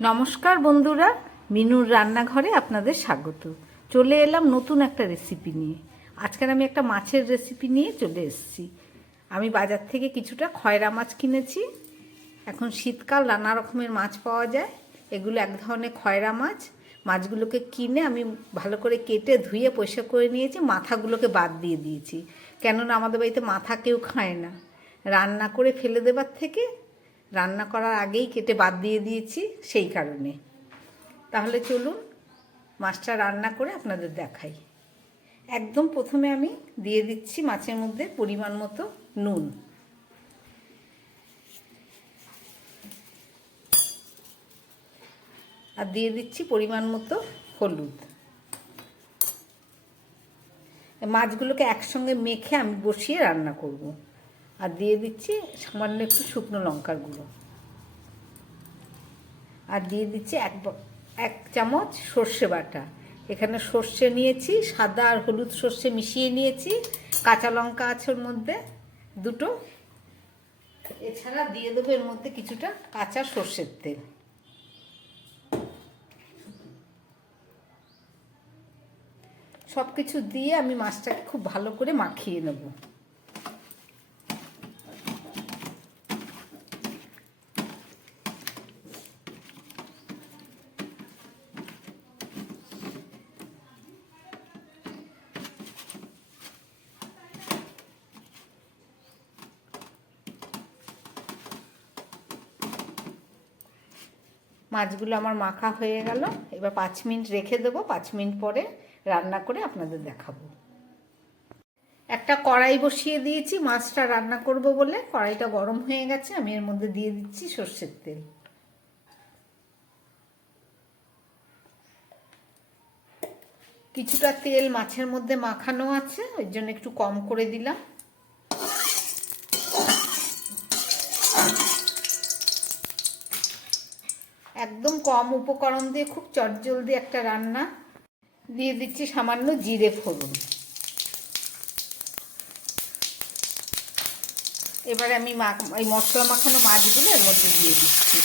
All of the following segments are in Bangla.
নমস্কার বন্ধুরা, মিনুর রান্নাঘরে আপনাদের স্বাগত। চলে এলাম নতুন একটা রেসিপি নিয়ে। আজকের আমি একটা মাছের রেসিপি নিয়ে চলে এসেছি। আমি বাজার থেকে কিছুটা খয়রা মাছ কিনেছি। এখন শীতকাল, নানা রকমের মাছ পাওয়া যায়। এগুলো এক ধরনের খয়রা মাছ। মাছগুলোকে কিনে আমি ভালো করে কেটে ধুয়ে পরিষ্কার করে নিয়েছি, মাথাগুলোকে বাদ দিয়ে দিয়েছি। কেননা আমাদের বাড়িতে মাথা কেউ খায় না। রান্না করে ফেলে দেবার থেকে রান্না করার আগেই কেটে বাদ দিয়ে দিয়েছি, সেই কারণে। তাহলে চলুন মাছটা রান্না করে আপনাদের দেখাই। একদম প্রথমে আমি দিয়ে দিচ্ছি মাছের মধ্যে পরিমাণ মতো নুন, আর দিয়ে দিচ্ছি পরিমাণ মতো হলুদ। মাছগুলোকে একসঙ্গে মেখে আমি বসিয়ে রান্না করব। আর দিয়ে দিচ্ছি সামান্য একটু শুকনো লঙ্কার গুঁড়ো, আর দিয়ে দিচ্ছি এক চামচ সর্ষে বাটা। এখানে সর্ষে নিয়েছি, সাদা আর হলুদ সর্ষে মিশিয়ে নিয়েছি। কাঁচা লঙ্কা আছে ওর মধ্যে দুটো। এছাড়া দিয়ে দেবো এর মধ্যে কিছুটা কাঁচা সর্ষের তেল। সব কিছু দিয়ে আমি মাছটাকে খুব ভালো করে মাখিয়ে নেব। মাছগুলো আমার মাখা হয়ে গেল। এবার 5 মিনিট রেখে দেবো। 5 মিনিট পরে রান্না করে আপনাদের দেখাবো। একটা কড়াই বসিয়ে দিয়েছি মাছটা রান্না করব বলে। কড়াইটা গরম হয়ে গেছে, আমি এর মধ্যে দিয়ে দিচ্ছি সর্ষের তেল। কিছুটা তেল মাছের মধ্যে মাখানো আছে, ওই জন্য একটু কম করে দিলাম। একদম কম উপকরণ দিয়ে খুব চটজলদি একটা রান্না। দিয়ে দিচ্ছি সামান্য জিরে ফোড়ন। এবারে আমি এই মশলা মাখানো মাছগুলো এর মধ্যে দিয়ে দিচ্ছি।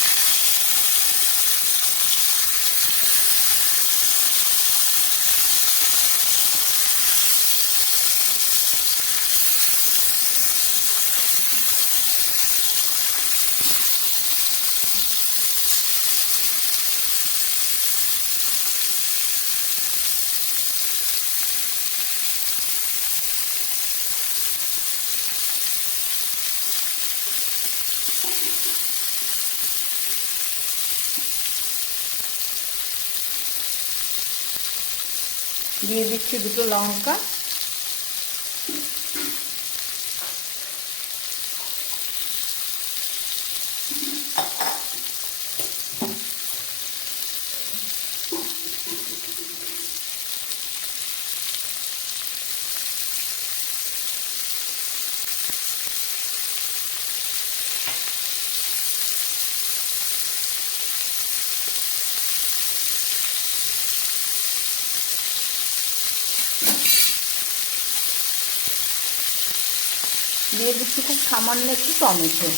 দিয়ে দিচ্ছি দুটো লঙ্কা। দিয়ে দিচ্ছি খুব সামান্য একটু টমেটো।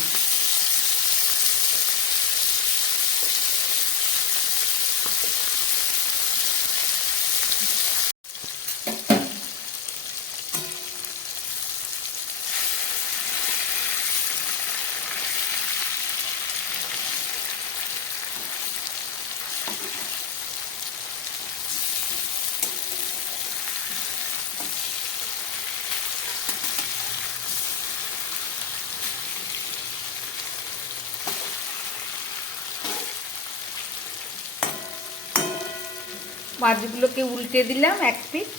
মাছগুলোকে উল্টে দিলাম এক পিঠ।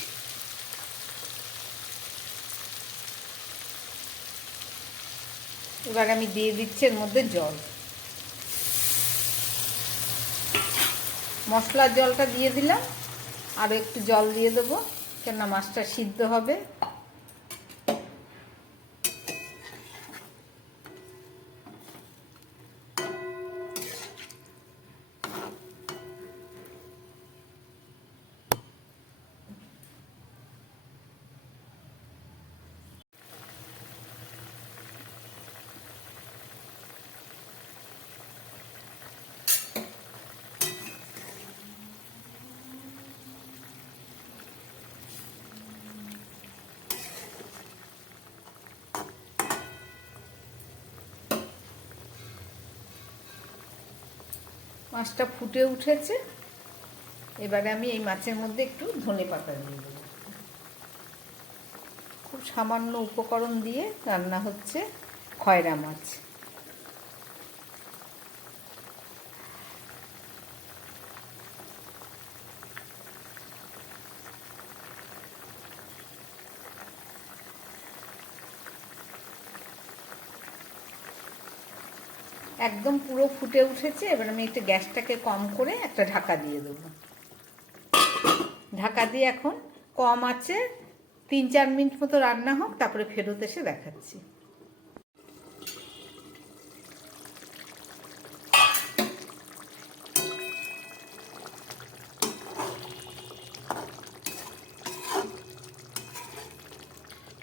এবার আমি দিয়ে দিচ্ছি এর মধ্যে জল। মশলার জলটা দিয়ে দিলাম, আরও একটু জল দিয়ে দেবো, কেননা মাছটা সিদ্ধ হবে। মাছটা ফুটে উঠেছে, এবারে আমি এই মাছের মধ্যে একটু ধনেপাতা দিয়ে দেবো। খুব সামান্য উপকরণ দিয়ে রান্না হচ্ছে খয়রা মাছ। একদম পুরো ফুটে উঠেছে, এবার আমি একটু গ্যাসটাকে কম করে একটা ঢাকা দিয়ে দেবো। ঢাকা দিয়ে এখন কম আছে 3-4 মিনিট মতো রান্না হোক, তারপরে ফেরত এসে দেখাচ্ছি।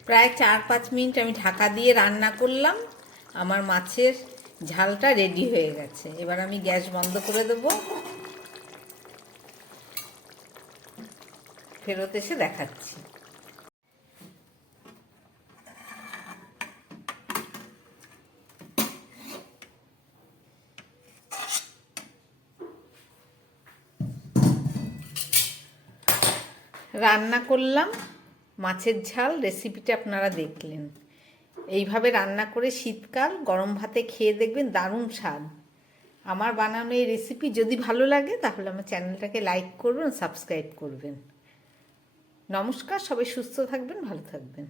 প্রায় 4-5 মিনিট আমি ঢাকা দিয়ে রান্না করলাম। আমার মাছের ঝালটা রেডি হয়ে গেছে। এবার আমি গ্যাস বন্ধ করে দেবো, ফেরত এসে দেখাচ্ছি। রান্না করলাম মাছের ঝাল, রেসিপিটা আপনারা দেখলেন। এইভাবে রান্না করে শীতকাল গরম ভাতে খেয়ে দেখবেন, দারুণ স্বাদ। আমার বানানো এই রেসিপি যদি ভালো লাগে তাহলে আমার চ্যানেলটাকে লাইক করবেন, সাবস্ক্রাইব করবেন। নমস্কার, সবাই সুস্থ থাকবেন, ভালো থাকবেন।